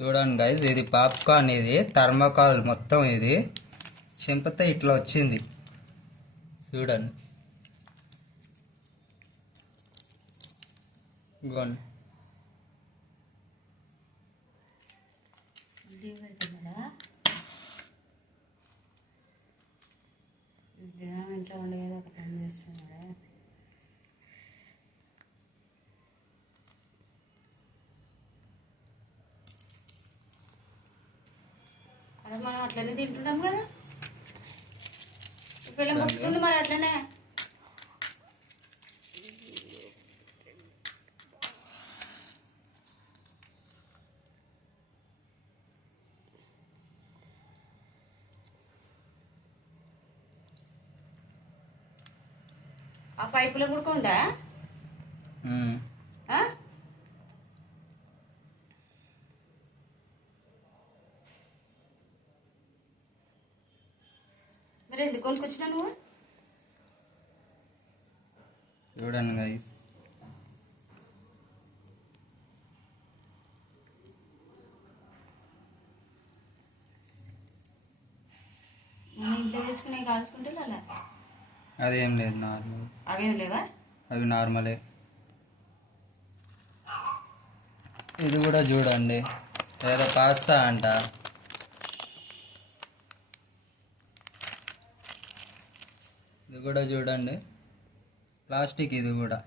చూడండి గైస్, ఇది పాప్కార్న్, ఇది థర్మోకాల్ మొత్తం. ఇది చింపితే ఇట్లా వచ్చింది చూడండి. ఇగోండి. ఇంట్లో ఉండేది ఒక పని చేస్తున్నాడా? అదే మనం అట్లనే తింటున్నాం కదా, పిల్లలు పుట్టుకుంది మరి అట్లనే. ఆ పైపులో పుడుకుందా? మరి ఎందుకు కొనుక్కొచ్చినా నువ్వు? చూడండి గైస్, మన ఇంట్లో తెచ్చుకునే కాల్చుకుంటే అలా అదేం లేదు, నార్మల్. అవేం లేవా? అవి నార్మలే. ఇది కూడా చూడండి, ఏదో పాస్తా అంట. ఇది కూడా చూడండి, ప్లాస్టిక్. ఇది కూడా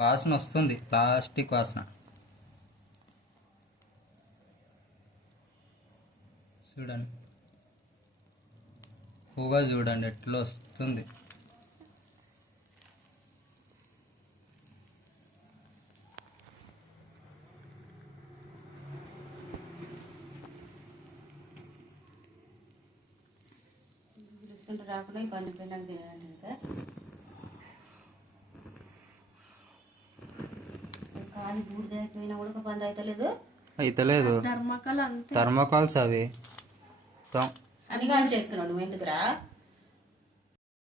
వాసన వస్తుంది, ప్లాస్టిక్ వాసన. చూడండి, పొగ చూడండి ఎట్లా వస్తుంది. రాకుండా ఇబ్బంది పోయినాక తినాలంటే కదా. కాలి బూడిద అయిపోయినా కూడా బంద్ అయితలేదు. థర్మోకాల్స్ అవి అని కాల్ చేస్తున్నావు నువ్వు ఎందుకురా?